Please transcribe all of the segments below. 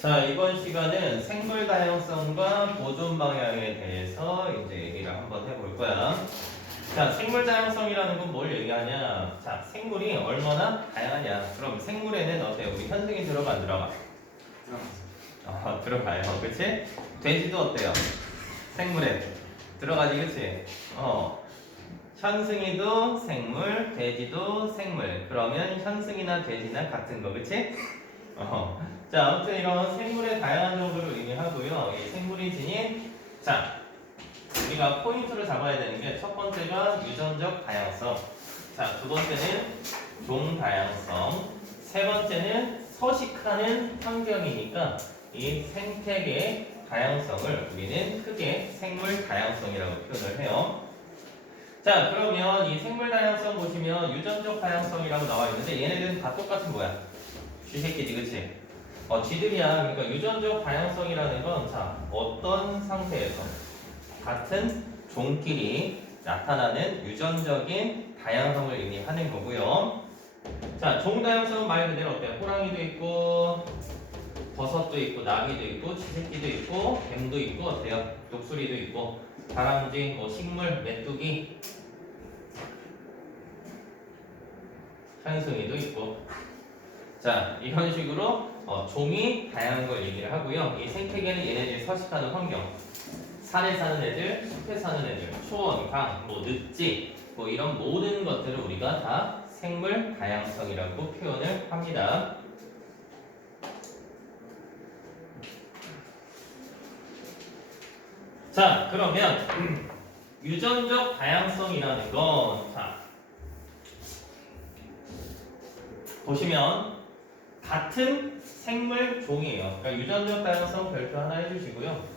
자, 이번 시간은 생물 다양성과 보존 방향에 대해서 이제 얘기를 한번 해볼 거야. 자, 생물 다양성이라는 건 뭘 얘기하냐? 자, 생물이 얼마나 다양하냐? 그럼 생물에는 어때요? 우리 현생이 들어가 안 들어가? 들어가요. 그치? 돼지도 어때요? 생물에 들어가지, 그치? 현승이도 생물, 돼지도 생물. 그러면 현승이나 돼지나 같은 거, 그치? 자, 아무튼 이런 생물의 다양한 정보를 의미하고요. 이 생물이 지닌, 자, 우리가 포인트를 잡아야 되는 게 첫 번째가 유전적 다양성. 자, 두 번째는 종 다양성. 세 번째는 서식하는 환경이니까 이 생태계 다양성을 우리는 크게 생물 다양성이라고 표현을 해요. 자, 그러면 이 생물 다양성 보시면 유전적 다양성이라고 나와 있는데 얘네들은 다 똑같은 뭐야? 쥐새끼지, 그치? 쥐들이야. 그러니까 유전적 다양성이라는 건 자, 어떤 상태에서 같은 종끼리 나타나는 유전적인 다양성을 의미하는 거고요. 자, 종 다양성은 말 그대로 어때요? 호랑이도 있고 버섯도 있고 나비도 있고 쥐새끼도 있고 뱀도 있고 어때요? 독수리도 있고 다람쥐, 식물, 메뚜기, 현승이도 있고 자, 이런 식으로 종이 다양한 걸 얘기를 하고요. 이 생태계는 얘네들이 서식하는 환경, 산에 사는 애들, 숲에 사는 애들, 초원, 강, 늪지, 이런 모든 것들을 우리가 다 생물 다양성이라고 표현을 합니다. 자, 그러면 유전적 다양성이라는 건 자, 보시면 같은 생물 종이에요. 그러니까 유전적 다양성 별표 하나 해주시고요.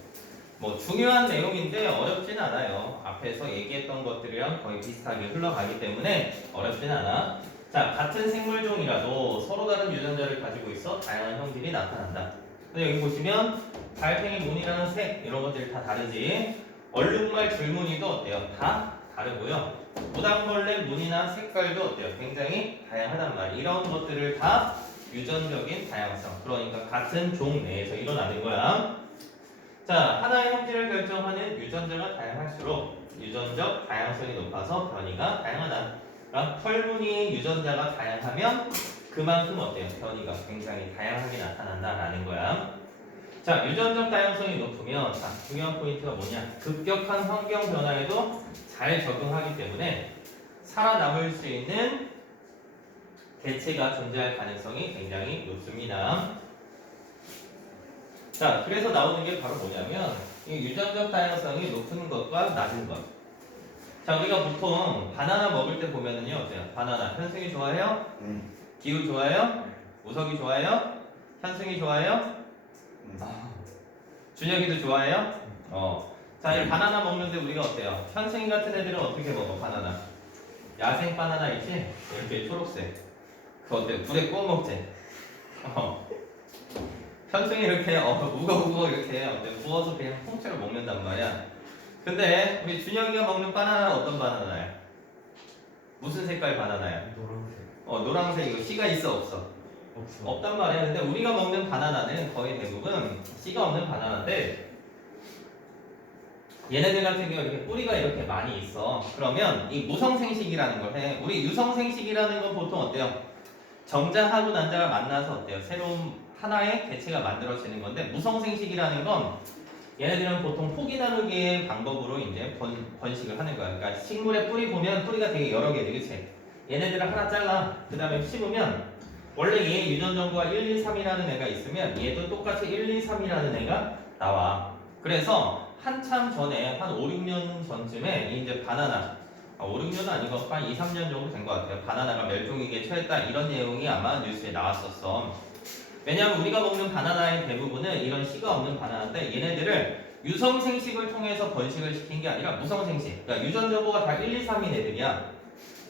중요한 내용인데 어렵진 않아요. 앞에서 얘기했던 것들이랑 거의 비슷하게 흘러가기 때문에 어렵진 않아. 자, 같은 생물종이라도 서로 다른 유전자를 가지고 있어 다양한 형질이 나타난다. 근데 여기 보시면 달팽이 무늬라는 색 이런 것들이 다 다르지. 얼룩말 줄무늬도 어때요? 다 다르고요. 무당벌레 무늬나 색깔도 어때요? 굉장히 다양하단 말이에요. 이런 것들을 다 유전적인 다양성, 그러니까 같은 종 내에서 일어나는 거야. 자, 하나의 형질을 결정하는 유전자가 다양할수록 유전적 다양성이 높아서 변이가 다양하다. 그러니까 털무늬의 유전자가 다양하면 그만큼 어때요? 변이가 굉장히 다양하게 나타난다라는 거야. 자, 유전적 다양성이 높으면 자, 중요한 포인트가 뭐냐? 급격한 환경 변화에도 잘 적응하기 때문에 살아남을 수 있는 개체가 존재할 가능성이 굉장히 높습니다. 자, 그래서 나오는 게 바로 뭐냐면 이 유전적 다양성이 높은 것과 낮은 것. 자, 우리가 보통 바나나 먹을 때 보면은요, 어때요? 바나나 현승이 좋아해요? 기우 좋아해요? 우석이 좋아해요? 현승이 좋아해요? 준혁이도 좋아해요? 자, 이 바나나 먹는데 우리가 어때요? 현승이 같은 애들은 어떻게 먹어? 바나나 야생 바나나 있지? 이렇게 초록색 그거 어때요? 불에 구워 먹지? 현승이 이렇게 우거우거 이렇게 구워서 그냥 통째로 먹는단 말이야. 근데 우리 준혁이가 먹는 바나나는 어떤 바나나야? 무슨 색깔 바나나야? 노란색. 노란색. 이거 씨가 있어 없어? 없어. 없단 말이야. 근데 우리가 먹는 바나나는 거의 대부분 씨가 없는 바나나인데 얘네들 같은 경우 이렇게 뿌리가 이렇게 많이 있어. 그러면 이 무성생식이라는 걸 해. 우리 유성생식이라는 건 보통 어때요? 정자하고 난자가 만나서 어때요? 새로운 하나의 개체가 만들어지는 건데 무성생식이라는 건 얘네들은 보통 포기 나누기의 방법으로 이제 번식을 하는 거야. 그러니까 식물의 뿌리 보면 뿌리가 되게 여러 개지, 그치? 얘네들을 하나 잘라 그 다음에 심으면 원래 얘 유전 정보가 1, 2, 3이라는 애가 있으면 얘도 똑같이 1, 2, 3이라는 애가 나와. 그래서 한참 전에 한 5, 6년 전쯤에 이제 바나나 5, 6년은 아니고 한 2, 3년 정도 된 것 같아요. 바나나가 멸종위기에 처했다 이런 내용이 아마 뉴스에 나왔었어. 왜냐하면 우리가 먹는 바나나의 대부분은 이런 씨가 없는 바나나인데 얘네들을 유성생식을 통해서 번식을 시킨 게 아니라 무성생식. 그러니까 유전 정보가 다 1, 2, 3인 애들이야.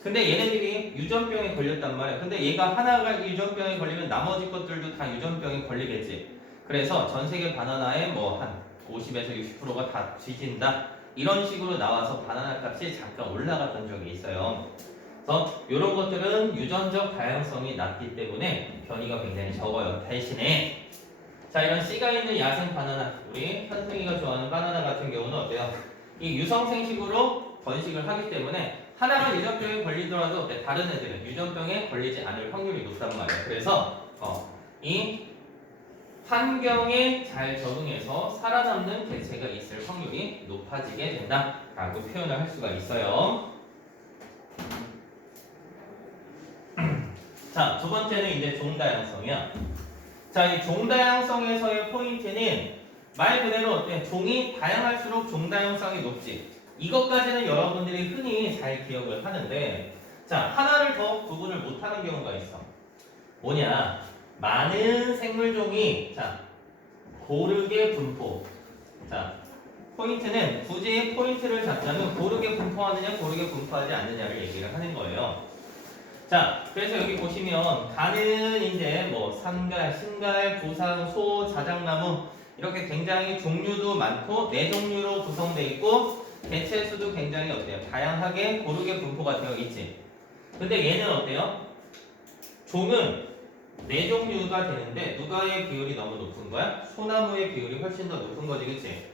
근데 얘네들이 유전병에 걸렸단 말이야. 근데 얘가 하나가 유전병에 걸리면 나머지 것들도 다 유전병에 걸리겠지. 그래서 전 세계 바나나의 한 50에서 60%가 다 뒤진다. 이런 식으로 나와서 바나나 값이 잠깐 올라갔던 적이 있어요. 그래서 이런 것들은 유전적 다양성이 낮기 때문에 변이가 굉장히 적어요. 대신에 자, 자, 이런 씨가 있는 야생 바나나, 우리 현승이가 좋아하는 바나나 같은 경우는 어때요? 이 유성생식으로 번식을 하기 때문에 하나가 유전병에 걸리더라도 어때? 다른 애들은 유전병에 걸리지 않을 확률이 높단 말이에요. 그래서 이 환경에 잘 적응해서 살아남는 개체가 있을 확률이 높아지게 된다라고 표현을 할 수가 있어요. 자, 두 번째는 이제 종다양성이야. 자, 이 종다양성에서의 포인트는 말 그대로 어때? 종이 다양할수록 종다양성이 높지. 이것까지는 여러분들이 흔히 잘 기억을 하는데, 자, 하나를 더 구분을 못하는 경우가 있어. 뭐냐? 많은 생물종이 자 고르게 분포. 자, 포인트는 굳이 포인트를 잡자면 고르게 분포하느냐, 고르게 분포하지 않느냐를 얘기를 하는 거예요. 자, 그래서 여기 보시면 가는 이제 뭐 산갈, 신갈, 부상, 소, 자작나무 이렇게 굉장히 종류도 많고 네 종류로 구성되어 있고 개체 수도 굉장히 어때요? 다양하게 고르게 분포가 되어 있지. 근데 얘는 어때요? 종은 네 종류가 되는데 누가의 비율이 너무 높은 거야? 소나무의 비율이 훨씬 더 높은 거지, 그치?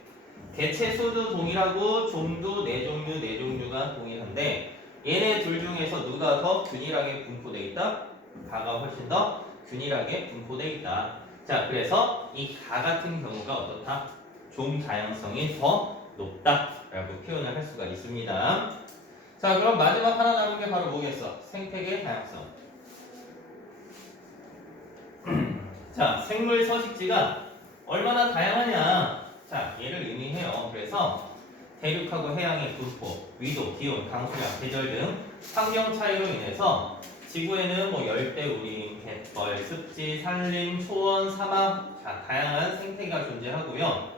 개체 수도 동일하고 종도 네 종류가 동일한데 얘네 둘 중에서 누가 더 균일하게 분포되어 있다? 가가 훨씬 더 균일하게 분포되어 있다. 자, 그래서 이 가 같은 경우가 어떻다? 종 다양성이 더 높다라고 표현을 할 수가 있습니다. 자, 그럼 마지막 하나 남은 게 바로 뭐겠어? 생태계 다양성. 자, 생물 서식지가 얼마나 다양하냐? 자, 얘를 의미해요. 그래서 대륙하고 해양의 분포, 위도, 기온, 강수량, 계절 등 환경 차이로 인해서 지구에는 뭐 열대우림, 갯벌, 습지, 산림, 초원, 사막, 자, 다양한 생태계가 존재하고요.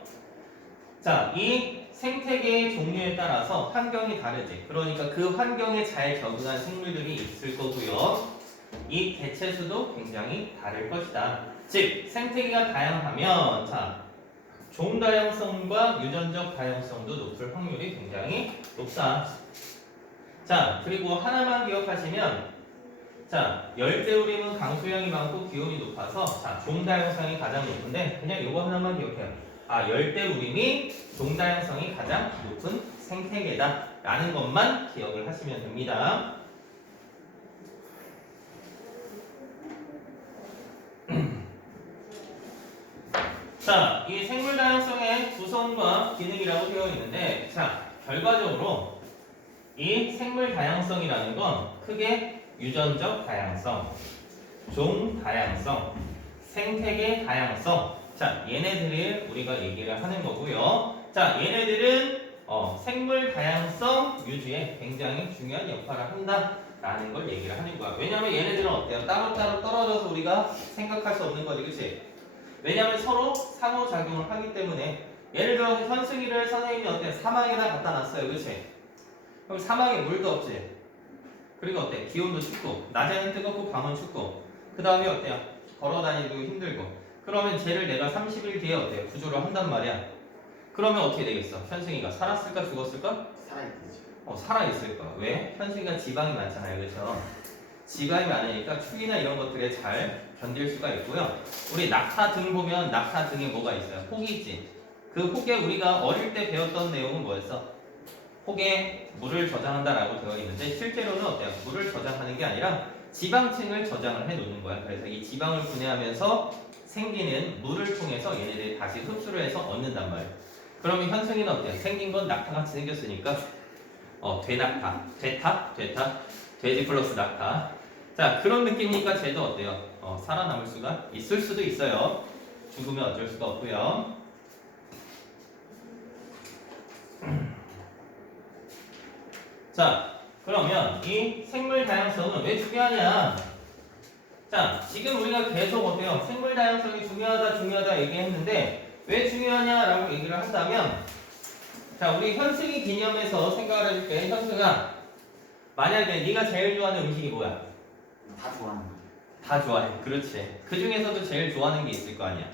자, 이 생태계의 종류에 따라서 환경이 다르지. 그러니까 그 환경에 잘 적응한 생물들이 있을 거고요. 이 개체 수도 굉장히 다를 것이다. 즉, 생태계가 다양하면 자, 종 다양성과 유전적 다양성도 높을 확률이 굉장히 높다. 자, 그리고 하나만 기억하시면 자, 열대우림은 강수량이 많고 기온이 높아서 자, 종 다양성이 가장 높은데 그냥 이거 하나만 기억해요. 아, 열대우림이 종 다양성이 가장 높은 생태계다 라는 것만 기억을 하시면 됩니다. 자, 이 생물 다양성의 구성과 기능이라고 되어 있는데, 자, 결과적으로 이 생물 다양성이라는 건 크게 유전적 다양성, 종 다양성, 생태계 다양성, 자, 얘네들을 우리가 얘기를 하는 거고요. 자, 얘네들은 생물 다양성 유지에 굉장히 중요한 역할을 한다라는 걸 얘기를 하는 거야. 왜냐하면 얘네들은 어때요? 따로따로 떨어져서 우리가 생각할 수 없는 거지, 그치? 왜냐하면 서로 상호작용을 하기 때문에 예를 들어서 현승이를 선생님이 어때? 사막에다 갖다 놨어요. 그치? 그럼 사막에 물도 없지? 그리고 어때? 기온도 춥고 낮에는 뜨겁고 밤은 춥고 그 다음에 어때요? 걸어다니기도 힘들고 그러면 쟤를 내가 30일 뒤에 어때요? 구조를 한단 말이야. 그러면 어떻게 되겠어? 현승이가 살았을까 죽었을까? 살아있죠. 살아있을 거야. 왜? 현승이가 지방이 많잖아요. 그렇죠? 지방이 많으니까 추위나 이런 것들에 잘 견딜 수가 있고요. 우리 낙타 등 보면 낙타 등에 뭐가 있어요? 혹이 있지. 그 혹에 우리가 어릴 때 배웠던 내용은 뭐였어? 혹에 물을 저장한다라고 되어 있는데 실제로는 어때요? 물을 저장하는 게 아니라 지방층을 저장을 해 놓는 거야. 그래서 이 지방을 분해하면서 생기는 물을 통해서 얘네들이 다시 흡수를 해서 얻는단 말이에요. 그러면 현승이는 어때요? 생긴 건 낙타같이 생겼으니까 되낙타, 되타, 돼지 플러스 낙타. 자, 그런 느낌이니까 쟤도 어때요? 살아남을 수가 있을 수도 있어요. 죽으면 어쩔 수가 없고요. 자, 그러면 이 생물 다양성은 왜 중요하냐? 자, 지금 우리가 계속 어때요? 생물 다양성이 중요하다 얘기했는데 왜 중요하냐라고 얘기를 한다면 자, 우리 현승이 기념해서 생각을 해줄게. 현승아, 만약에 네가 제일 좋아하는 음식이 뭐야? 다 좋아하는 거예요. 다 좋아해. 그렇지. 그 중에서도 제일 좋아하는 게 있을 거 아니야.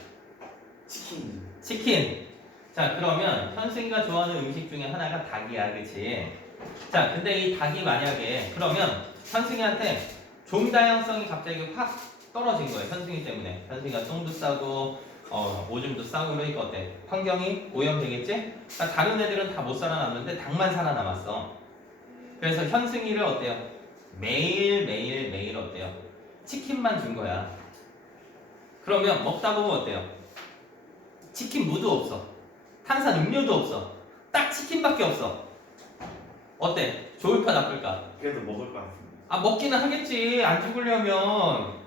치킨. 치킨. 자, 그러면 현승이가 좋아하는 음식 중에 하나가 닭이야. 그치? 자, 근데 이 닭이 만약에 그러면 현승이한테 종 다양성이 갑자기 확 떨어진 거예요. 현승이 때문에. 현승이가 똥도 싸고 오줌도 싸고 그러니까 어때? 환경이 오염되겠지? 그러니까 다른 애들은 다 못 살아남는데 닭만 살아남았어. 그래서 현승이를 어때요? 매일 어때요? 치킨만 준 거야. 그러면 먹다 보면 어때요? 치킨 무도 없어. 탄산 음료도 없어. 딱 치킨밖에 없어. 어때? 좋을까 나쁠까? 그래도 먹을 것 같습니다. 아 먹기는 하겠지. 안 죽으려면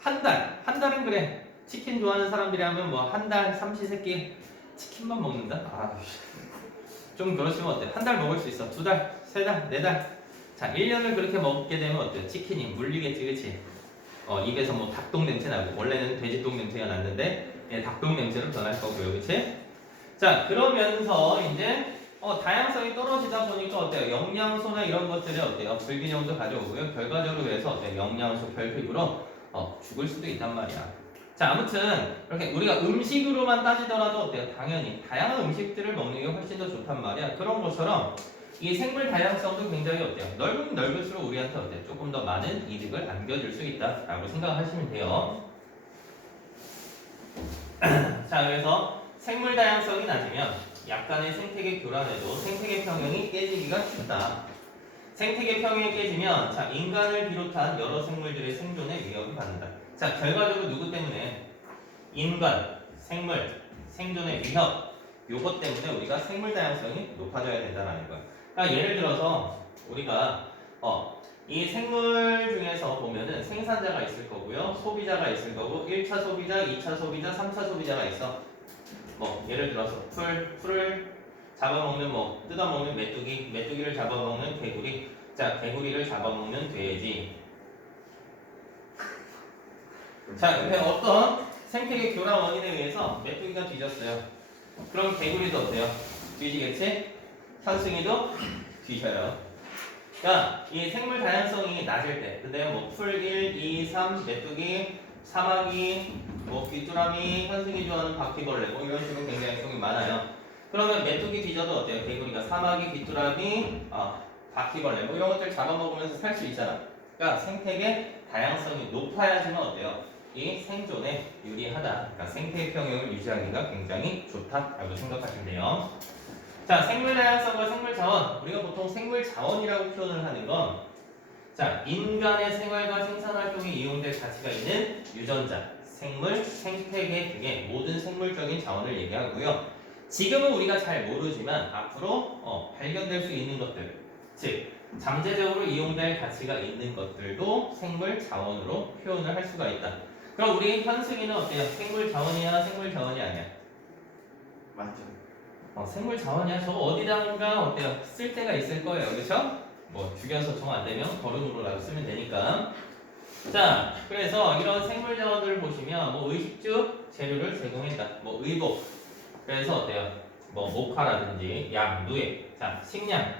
한 달은 그래. 치킨 좋아하는 사람들이 하면 뭐 한 달 삼시세끼 치킨만 먹는다? 좀 그렇지만 어때? 한 달 먹을 수 있어. 두 달, 세 달, 네 달. 자, 1년을 그렇게 먹게 되면 어때요? 치킨이 물리겠지, 그치? 입에서 뭐 닭똥 냄새 나고, 원래는 돼지똥 냄새가 났는데, 닭똥 냄새로 변할 거고요, 그치? 자, 그러면서 이제, 다양성이 떨어지다 보니까 어때요? 영양소나 이런 것들이 어때요? 불균형도 가져오고요. 결과적으로 해서 어때요? 영양소 결핍으로, 죽을 수도 있단 말이야. 자, 아무튼, 이렇게 우리가 음식으로만 따지더라도 어때요? 당연히, 다양한 음식들을 먹는 게 훨씬 더 좋단 말이야. 그런 것처럼, 이 생물 다양성도 굉장히 어때요? 넓으면 넓을수록 우리한테 어때요? 조금 더 많은 이득을 안겨줄 수 있다라고 생각하시면 돼요. 자, 그래서 생물 다양성이 낮으면 약간의 생태계 교란에도 생태계 평형이 깨지기가 쉽다. 생태계 평형이 깨지면 자, 인간을 비롯한 여러 생물들의 생존에 위협을 받는다. 자, 결과적으로 누구 때문에? 인간, 생물, 생존의 위협. 요것 때문에 우리가 생물 다양성이 높아져야 된다는 거야. 그러니까 예를 들어서 우리가 이 생물 중에서 보면은 생산자가 있을 거고요, 소비자가 있을 거고, 1차 소비자, 2차 소비자, 3차 소비자가 있어. 뭐 예를 들어서 풀을 잡아먹는 뜯어먹는 메뚜기, 메뚜기를 잡아먹는 개구리, 자 개구리를 잡아먹는 돼지. 자, 근데 어떤 생태계 교란 원인에 의해서 메뚜기가 뒤졌어요. 그럼 개구리도 어때요? 뒤지겠지? 현승이도 뒤져요. 그러니까 이 생물 다양성이 낮을 때, 그다음에 뭐 풀 1, 2, 3, 메뚜기, 사마귀, 뭐 귀뚜라미, 현승이 좋아하는 바퀴벌레, 뭐 이런 식으로 굉장히 성이 많아요. 그러면 메뚜기 뒤져도 어때요? 개구리가 사마귀, 귀뚜라미, 바퀴벌레, 뭐 이런 것들 잡아먹으면서 살 수 있잖아. 그러니까 생태계 다양성이 높아야지만 어때요? 이 생존에 유리하다. 그러니까 생태 평형을 유지하기가 굉장히 좋다라고 생각하시면 돼요. 자, 생물 다양성과 생물 자원. 우리가 보통 생물 자원이라고 표현을 하는 건, 자, 인간의 생활과 생산 활동에 이용될 가치가 있는 유전자, 생물, 생태계 등의 모든 생물적인 자원을 얘기하고요. 지금은 우리가 잘 모르지만 앞으로 발견될 수 있는 것들, 즉 잠재적으로 이용될 가치가 있는 것들도 생물 자원으로 표현을 할 수가 있다. 그럼 우리 현승이는 어때요? 생물 자원이야, 생물 자원이 아니야? 맞죠? 생물 자원이야. 저거 어디다가 어때요? 쓸 데가 있을 거예요, 그렇죠? 뭐 죽여서 정 안 되면 거름으로라도 쓰면 되니까. 자, 그래서 이런 생물 자원들을 보시면 뭐 의식주 재료를 제공한다. 뭐 의복. 그래서 어때요? 뭐 목화라든지 약, 누에. 자, 식량.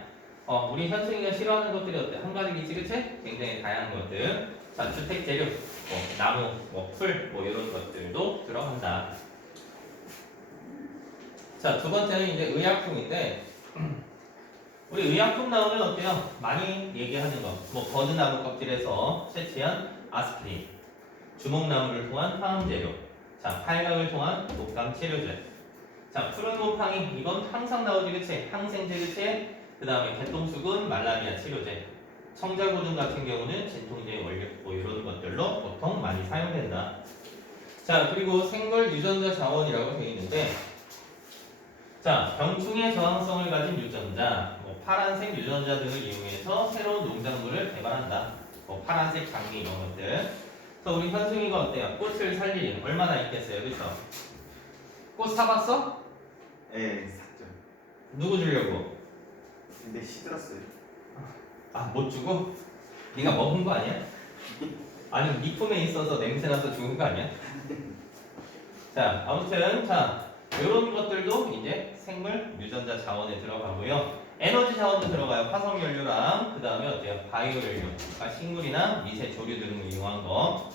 우리 현승이가 싫어하는 것들이 어때? 한 가지겠지, 그치? 굉장히 다양한 것들. 자, 주택 재료, 뭐 나무, 뭐 풀, 뭐 이런 것들도 들어간다. 자, 두 번째는 이제 의약품인데, 우리 의약품 나오면 어때요? 많이 얘기하는 거. 뭐 버드나무 껍질에서 채취한 아스피린, 주목나무를 통한 화학 재료, 자, 팔각을 통한 독감 치료제. 자, 푸른 곰팡이, 이건 항상 나오지, 그치? 항생제, 그치? 그 다음에 개똥수군, 말라리아 치료제. 청자고등 같은 경우는 진통제 원료, 뭐 이런 것들로 보통 많이 사용된다. 자, 그리고 생물 유전자 자원이라고 되어 있는데, 자, 병충해 저항성을 가진 유전자, 뭐 파란색 유전자 등을 이용해서 새로운 농작물을 개발한다. 뭐 파란색 장미 이런 것들. 그래서 우리 현승이가 어때요? 꽃을 살리려면 얼마나 있겠어요, 그렇죠? 꽃 사봤어? 네, 샀죠. 누구 주려고? 근데 시들었어요. 아, 못 주고? 네가 먹은 거 아니야? 아니 미품에 있어서 냄새나서 죽은 거 아니야? 자, 아무튼 자, 이런 것들도 이제 생물 유전자 자원에 들어가고요. 에너지 자원도 들어가요. 화석 연료랑 그 다음에 어때요? 바이오 연료, 그러니까 식물이나 미세 조류 등을 이용한 거.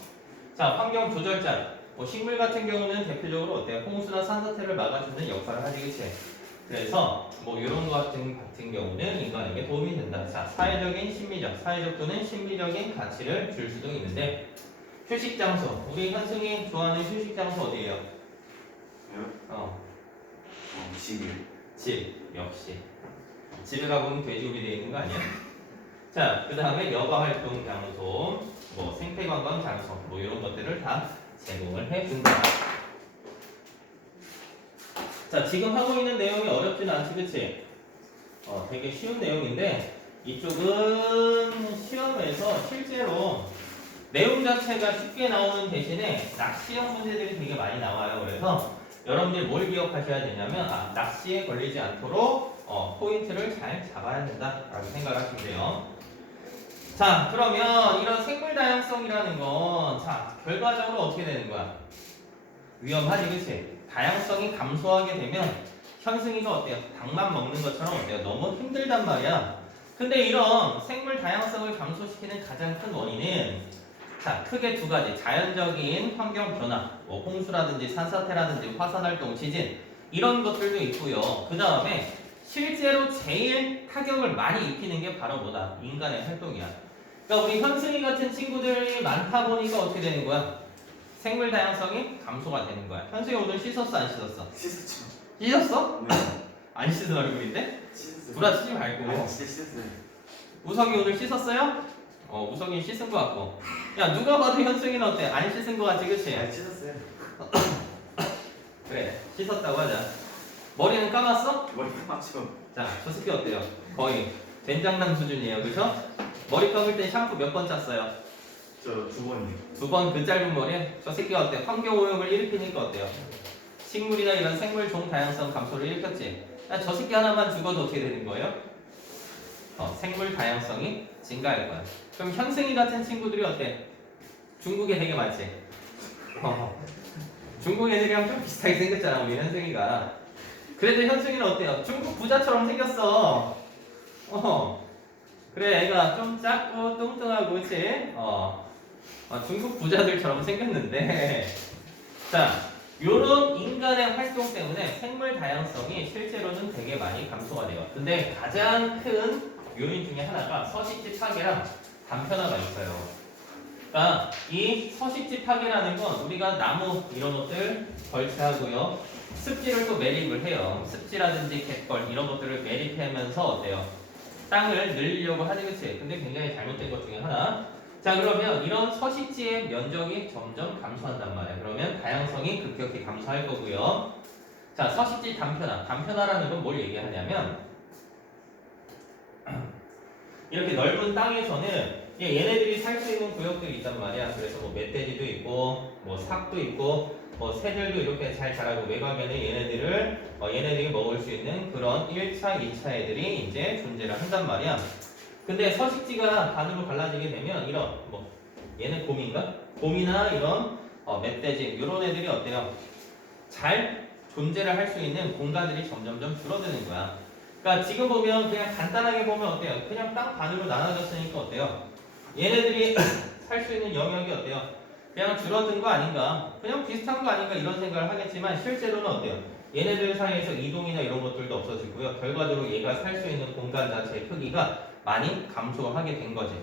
자, 환경 조절자. 뭐 식물 같은 경우는 대표적으로 어때요? 홍수나 산사태를 막아주는 역할을 하지, 그치? 그래서 뭐 이런 거 같은 경우는 인간에게 도움이 된다. 자, 사회적인 심리적, 사회적 또는 심리적인 가치를 줄 수도 있는데 휴식 장소. 우리 현승이 좋아하는 휴식 장소 어디예요? 왜요? 집이요. 집. 역시. 집에 가보면 돼지우리 돼 있는 거 아니야? 자, 그 다음에 여가 활동 장소, 뭐 생태관광 장소, 뭐 이런 것들을 다 제공을 해준다. 자, 지금 하고 있는 내용이 어렵진 않지, 그치? 되게 쉬운 내용인데 이쪽은 시험에서 실제로 내용 자체가 쉽게 나오는 대신에 낚시형 문제들이 되게 많이 나와요. 그래서 여러분들이 뭘 기억하셔야 되냐면 낚시에 걸리지 않도록 포인트를 잘 잡아야 된다라고 생각을 하시면 돼요. 자, 그러면 이런 생물 다양성이라는 건 자, 결과적으로 어떻게 되는 거야? 위험하지, 그치? 다양성이 감소하게 되면 현승이가 어때요? 닭만 먹는 것처럼 어때요? 너무 힘들단 말이야. 근데 이런 생물 다양성을 감소시키는 가장 큰 원인은 자, 크게 두 가지. 자연적인 환경 변화, 뭐 홍수라든지 산사태라든지 화산활동, 지진 이런 것들도 있고요. 그 다음에 실제로 제일 타격을 많이 입히는 게 바로 뭐다? 인간의 활동이야. 그러니까 우리 현승이 같은 친구들이 많다 보니까 어떻게 되는 거야? 생물 다양성이 감소가 되는 거야. 현승이 오늘 씻었어, 안 씻었어? 씻었죠. 씻었어? 네. 안 씻은 얼굴인데? 씻었어요. 구라치지 말고. 진짜 씻었어요. 우석이 오늘 씻었어요? 우석이 씻은 거 같고. 야, 누가 봐도 현승이는 어때? 안 씻은 거 같지, 그치? 씻었어요. 그래, 씻었다고 하자. 머리는 감았어? 머리 감았죠. 자, 저 새끼 어때요? 거의 된장남 수준이에요, 그죠? 머리 감을 때 샴푸 몇 번 짰어요? 저 2번이요. 두 번 그 짧은 머리에? 저 새끼가 어때요? 환경오염을 일으키니까 어때요? 식물이나 이런 생물 종 다양성 감소를 일으켰지? 야, 저 새끼 하나만 죽어도 어떻게 되는 거예요? 생물 다양성이 증가할 거야. 그럼 현승이 같은 친구들이 어때? 중국에 되게 많지? 중국 애들이랑 좀 비슷하게 생겼잖아, 우리 현승이가. 그래도 현승이는 어때요? 중국 부자처럼 생겼어. 그래, 애가 좀 작고 뚱뚱하고, 그치? 중국 부자들처럼 생겼는데, 자, 요런 인간의 활동 때문에 생물 다양성이 실제로는 되게 많이 감소가 돼요. 근데 가장 큰 요인 중에 하나가 서식지 파괴랑 단편화가 있어요. 그러니까 이 서식지 파괴라는 건 우리가 나무 이런 것들 걸치하고요. 습지를 또 매립을 해요. 습지라든지 갯벌 이런 것들을 매립하면서 어때요? 땅을 늘리려고 하지, 그치? 근데 굉장히 잘못된 것 중에 하나. 자, 그러면 이런 서식지의 면적이 점점 감소한단 말이야. 그러면 다양성이 급격히 감소할 거고요. 자, 서식지 단편화. 단편화라는 건 뭘 얘기하냐면 이렇게 넓은 땅에서는 얘네들이 살 수 있는 구역들이 있단 말이야. 그래서 뭐 멧돼지도 있고, 뭐 삭도 있고, 뭐 새들도 이렇게 잘 자라고 외곽에는 얘네들이 먹을 수 있는 그런 1차, 2차 애들이 이제 존재를 한단 말이야. 근데 서식지가 반으로 갈라지게 되면 이런 뭐 얘는 곰인가? 곰이나 이런 멧돼지 이런 애들이 어때요? 잘 존재를 할 수 있는 공간들이 점점점 줄어드는 거야. 그러니까 지금 보면 그냥 간단하게 보면 어때요? 그냥 땅 반으로 나눠졌으니까 어때요? 얘네들이 살 수 있는 영역이 어때요? 그냥 줄어든 거 아닌가? 그냥 비슷한 거 아닌가? 이런 생각을 하겠지만 실제로는 어때요? 얘네들 사이에서 이동이나 이런 것들도 없어지고요. 결과적으로 얘가 살 수 있는 공간 자체의 크기가 많이 감소하게 된 거지.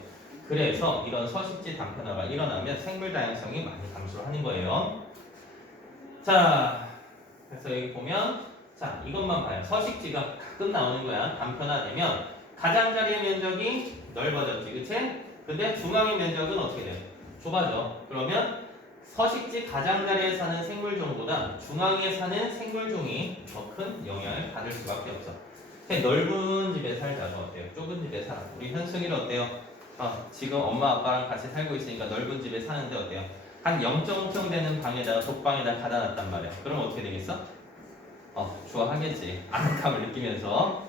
그래서 이런 서식지 단편화가 일어나면 생물 다양성이 많이 감소하는 거예요. 자, 그래서 여기 보면 자, 이것만 봐요. 서식지가 가끔 나오는 거야. 단편화되면 가장자리의 면적이 넓어졌지, 그치? 근데 중앙의 면적은 어떻게 돼요? 좁아져. 그러면 서식지 가장자리에 사는 생물종보다 중앙에 사는 생물종이 더 큰 영향을 받을 수밖에 없어. 넓은 집에 살자고 어때요? 좁은 집에 살아. 우리 현승이는 어때요? 지금 엄마 아빠랑 같이 살고 있으니까 넓은 집에 사는데 어때요? 한 0.5평 되는 방에다가 독방에다 가다 놨단 말이야. 그럼 어떻게 되겠어? 좋아하겠지. 아늑함을 느끼면서.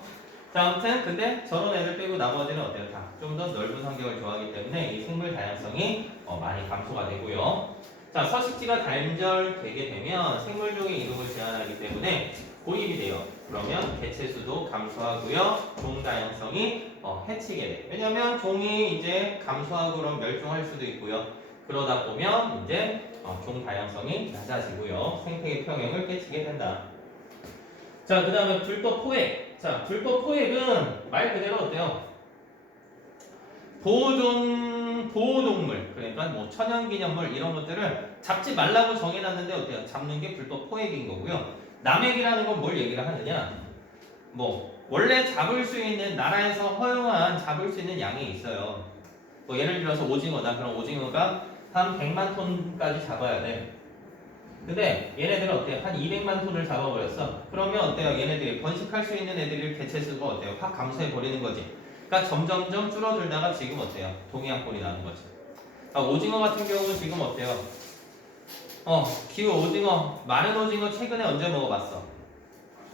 자, 아무튼 근데 저런 애들 빼고 나머지는 어때요? 다 좀 더 넓은 환경을 좋아하기 때문에 이 생물 다양성이 많이 감소가 되고요. 자, 서식지가 단절되게 되면 생물종의 이동을 제한하기 때문에 고립이 돼요. 그러면 개체수도 감소하고요. 종 다양성이 해치게 돼. 왜냐면 종이 이제 감소하고 그럼 멸종할 수도 있고요. 그러다 보면 이제 종 다양성이 낮아지고요. 생태계 평형을 깨치게 된다. 자, 그 다음에 불법 포획. 자, 불법 포획은 말 그대로 어때요? 보존 보호동물, 그러니까 뭐 천연기념물 이런 것들을 잡지 말라고 정해놨는데 어때요? 잡는 게 불법 포획인 거고요. 남획이라는 건 뭘 얘기를 하느냐? 뭐 원래 잡을 수 있는 나라에서 허용한 잡을 수 있는 양이 있어요. 뭐 예를 들어서 오징어다. 그럼 오징어가 한 100만 톤까지 잡아야 돼. 근데 얘네들은 어때요? 한 200만 톤을 잡아버렸어. 그러면 어때요? 얘네들이 번식할 수 있는 애들이 개체수가 어때요? 확 감소해 버리는 거지. 그러니까 점점점 줄어들다가 지금 어때요? 동해안골이 나는 거지. 오징어 같은 경우는 지금 어때요? 기후 오징어, 마른 오징어 최근에 언제 먹어봤어?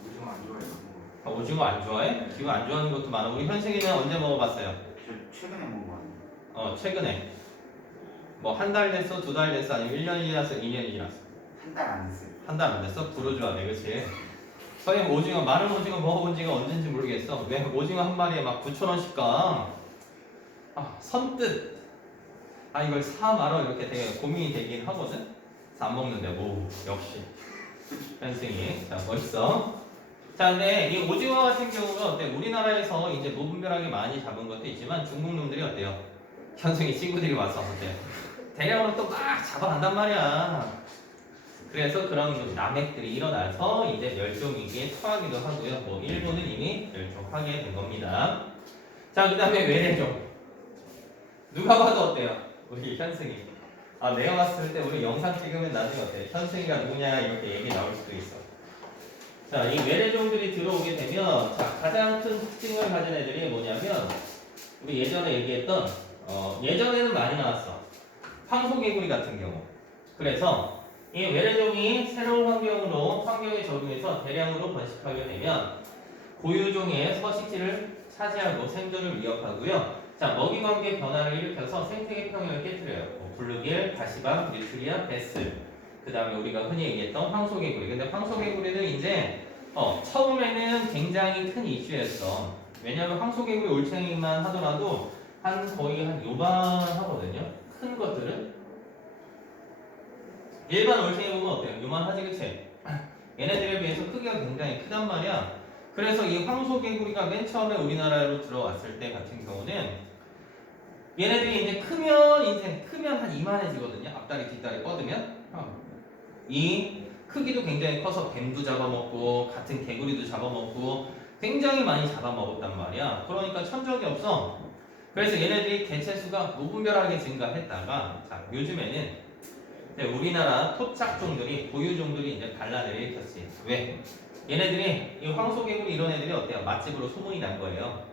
오징어 안 좋아해서 먹어요. 오징어 안 좋아해? 기후 안 좋아하는 것도 많아. 우리 현승이는 언제 먹어봤어요? 저 최근에 먹어봤는데. 최근에. 뭐 한 달 됐어? 2달 됐어? 아니면 1년이 지났어? 2년이 지났어? 한 달 안 됐어요. 한 달 안 됐어? 부르주아네, 그치? 선생님 오징어, 마른 오징어 먹어본 지가 언젠지 모르겠어. 왜 오징어 한 마리에 막 9,000원씩 가? 선뜻 이걸 사 말어 이렇게 되게 고민이 되긴 하거든? 그래서 안 먹는데, 오, 역시 현승이. 자, 멋있어. 자, 근데 이 오징어 같은 경우가 어때? 우리나라에서 이제 무분별하게 많이 잡은 것도 있지만 중국 놈들이 어때요? 현승이 친구들이 와서 어때? 대량으로 또 막 잡아간단 말이야. 그래서 그런 남획들이 일어나서 이제 멸종위기에 처하기도 하고요. 뭐 일본은 이미 멸종하게 된 겁니다. 자, 그 다음에 외래종. 누가 봐도 어때요? 우리 현승이. 내가 봤을 때 우리 영상 찍으면 나중에 어때? 현승이가 누구냐 이렇게 얘기 나올 수도 있어. 자, 이 외래종들이 들어오게 되면 자, 가장 큰 특징을 가진 애들이 뭐냐면 우리 예전에 얘기했던 예전에는 많이 나왔어. 황소개구리 같은 경우. 그래서 이 외래종이 새로운 환경에 적응해서 대량으로 번식하게 되면 고유종의 서식지를 차지하고 생존을 위협하고요. 자, 먹이관계 변화를 일으켜서 생태계 평형을 깨뜨려요. 블루길, 가시방, 뉴트리아, 베스. 그 다음에 우리가 흔히 얘기했던 황소개구리. 근데 황소개구리는 이제 처음에는 굉장히 큰 이슈였어. 왜냐하면 황소개구리 올챙이만 하더라도 거의 한 요만하거든요. 큰 것들은 일반 올챙이 보면 어때요? 요만하지, 그치? 얘네들에 비해서 크기가 굉장히 크단 말이야. 그래서 이 황소개구리가 맨 처음에 우리나라로 들어왔을 때 같은 경우는 얘네들이 이제 크면 한 이만해지거든요. 앞다리 뒷다리 뻗으면 이 크기도 굉장히 커서 뱀도 잡아먹고 같은 개구리도 잡아먹고 굉장히 많이 잡아먹었단 말이야. 그러니까 천적이 없어. 그래서 얘네들이 개체수가 무분별하게 증가했다가 자, 요즘에는 우리나라 토착종들이 고유종들이 이제 반란을 일으켰지. 왜? 얘네들이 이 황소개구리 이런 애들이 어때요? 맛집으로 소문이 난 거예요.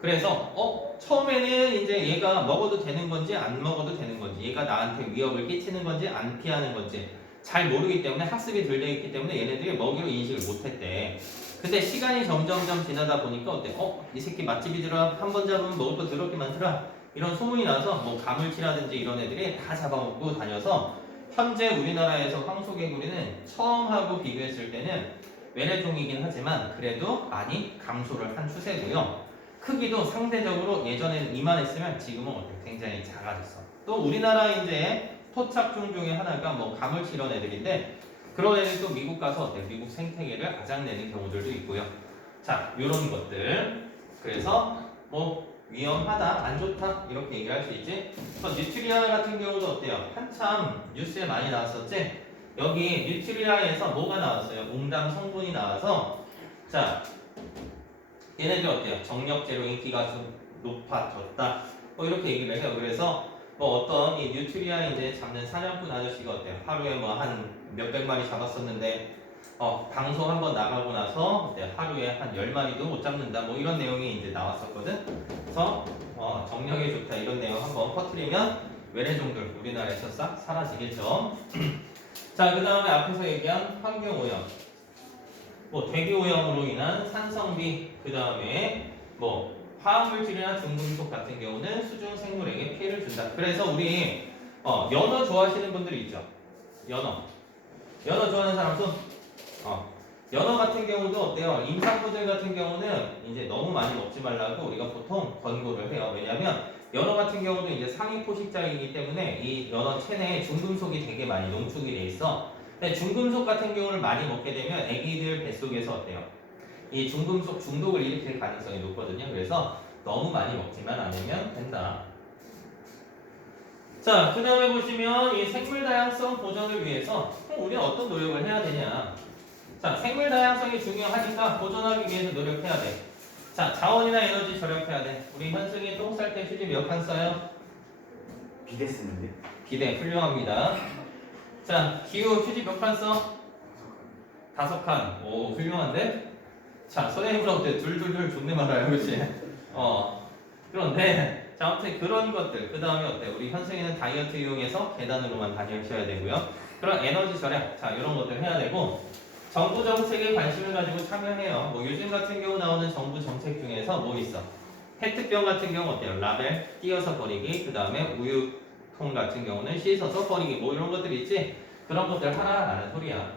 그래서 처음에는 이제 얘가 먹어도 되는 건지 안 먹어도 되는 건지 얘가 나한테 위협을 끼치는 건지 안 피하는 건지 잘 모르기 때문에 학습이 덜 되어 있기 때문에 얘네들이 먹이로 인식을 못했대. 근데 시간이 점점점 지나다 보니까 어때? 이 새끼 맛집이더라. 한 번 잡으면 먹을 거 더럽게 많더라. 이런 소문이 나서 뭐 가물치라든지 이런 애들이 다 잡아먹고 다녀서 현재 우리나라에서 황소개구리는 처음하고 비교했을 때는 외래종이긴 하지만 그래도 많이 감소를 한 추세고요. 크기도 상대적으로 예전에는 이만했으면 지금은 굉장히 작아졌어. 또 우리나라 이제 토착종 중에 하나가 뭐 가물치 이런 애들인데 그런 애들도 미국 가서 어때? 미국 생태계를 아작내는 경우들도 있고요. 자, 이런 것들. 그래서 뭐 위험하다, 안 좋다 이렇게 얘기할 수 있지. 뉴트리아 같은 경우도 어때요? 한참 뉴스에 많이 나왔었지. 여기 뉴트리아에서 뭐가 나왔어요? 옹담 성분이 나와서 자. 얘네들 어때요? 정력제로 인기가 좀 높아졌다. 이렇게 얘기를 해요. 그래서 어떤 이 뉴트리아 이제 잡는 사냥꾼 아저씨가 어때요? 하루에 뭐 한 몇백 마리 잡았었는데 방송 한번 나가고 나서 하루에 한 10마리도 못 잡는다. 뭐 이런 내용이 이제 나왔었거든. 그래서 정력에 좋다 이런 내용 한번 퍼뜨리면 외래종들 우리나라에서 싹 사라지겠죠. 자, 그 다음에 앞에서 얘기한 환경오염. 대기오염으로 인한 산성비, 그 다음에 화학물질이나 중금속 같은 경우는 수중 생물에게 피해를 준다. 그래서 우리 연어 좋아하시는 분들이 있죠. 연어 좋아하는 사람 손. 연어 같은 경우도 어때요? 임산부들 같은 경우는 이제 너무 많이 먹지 말라고 우리가 보통 권고를 해요. 왜냐면 연어 같은 경우도 이제 상위 포식자이기 때문에 이 연어 체내에 중금속이 되게 많이 농축이 돼 있어. 근데 중금속 같은 경우를 많이 먹게 되면 애기들 뱃속에서 어때요? 이 중금속 중독을 일으킬 가능성이 높거든요. 그래서 너무 많이 먹지만 않으면 된다. 자, 그 다음에 보시면 이 생물 다양성 보존을 위해서 우리는 어떤 노력을 해야 되냐. 자, 생물 다양성이 중요하니까 보존하기 위해서 노력해야 돼. 자, 자원이나 에너지 절약해야 돼. 우리 현승이 똥 쌀 때 휴지 몇 칸 써요? 비대 쓰는데? 기대 훌륭합니다. 자, 기후 휴지 몇 칸 써? 5칸. 오, 훌륭한데? 자, 선생님으로 어때? 둘둘둘 존내 말아요, 그렇지? 그런데 자, 아무튼 그런 것들. 그 다음에 어때? 우리 현승이는 다이어트 이용해서 계단으로만 다니셔야 되고요. 그런 에너지 절약. 자, 이런 것들 해야 되고. 정부 정책에 관심을 가지고 참여해요. 뭐 요즘 같은 경우 나오는 정부 정책 중에서 뭐 있어? 페트병 같은 경우 어때요? 라벨 띄어서 버리기. 그 다음에 우유통 같은 경우는 씻어서 버리기. 뭐 이런 것들 있지? 그런 것들 하라라는 소리야.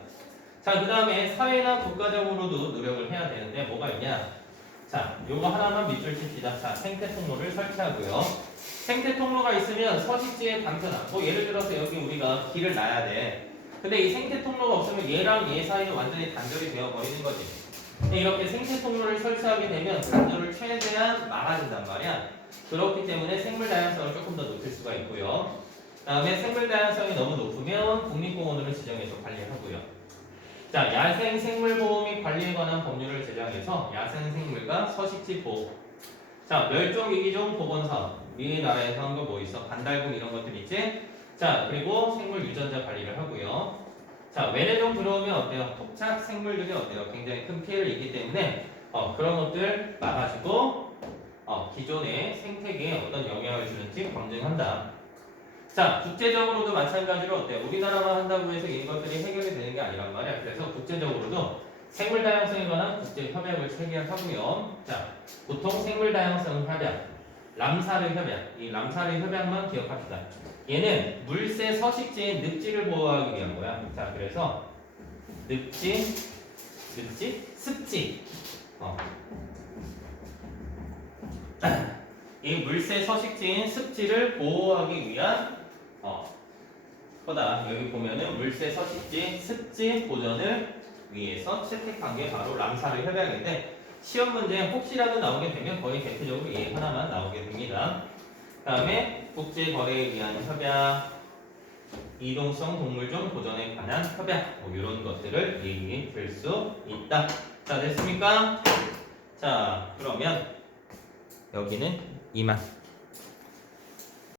자, 그 다음에 사회나 국가적으로도 노력을 해야 되는데 뭐가 있냐? 자, 요거 하나만 밑줄 칩시다. 자, 생태 통로를 설치하고요. 생태 통로가 있으면 서식지의 단편화. 뭐 예를 들어서 여기 우리가 길을 놔야 돼. 근데 이 생태 통로가 없으면 얘랑 얘 사이는 완전히 단절이 되어 버리는 거지. 이렇게 생태 통로를 설치하게 되면 단절을 최대한 막아준단 말이야. 그렇기 때문에 생물 다양성을 조금 더 높일 수가 있고요. 다음에 생물 다양성이 너무 높으면 국립공원으로 지정해서 관리하고요. 자, 야생생물보호 및 관리에 관한 법률을 제정해서 야생생물과 서식지 보호. 자, 멸종위기종 복원사업. 우리나라에서 한 거 뭐 있어? 반달곰 이런 것들 있지? 자, 그리고 생물 유전자 관리를 하고요. 자, 외래종 들어오면 어때요? 토착 생물들이 어때요? 굉장히 큰 피해를 입기 때문에 그런 것들 막아주고 기존의 생태계에 어떤 영향을 주는지 검증한다. 자, 국제적으로도 마찬가지로 어때요? 우리나라만 한다고 해서 이것들이 해결이 되는 게 아니란 말이야. 그래서 국제적으로도 생물 다양성에 관한 국제 협약을 체결하고요. 자, 보통 생물 다양성 협약, 람사르 협약, 이 람사르 협약만 기억합시다. 얘는 물새 서식지의 늪지를 보호하기 위한 거야. 자, 그래서 늪지, 습지. 이 물새 서식지인 습지를 보호하기 위한 거다. 여기 보면은 물새 서식지 습지 보전을 위해서 채택한 게 바로 람사르 협약인데 시험 문제 혹시라도 나오게 되면 거의 대표적으로 얘 하나만 나오게 됩니다. 다음에 국제 거래에 위한 협약, 이동성 동물종 보전에 관한 협약, 뭐 이런 것들을 얘기해 줄 수 있다. 자, 됐습니까? 자, 그러면 여기는 이만.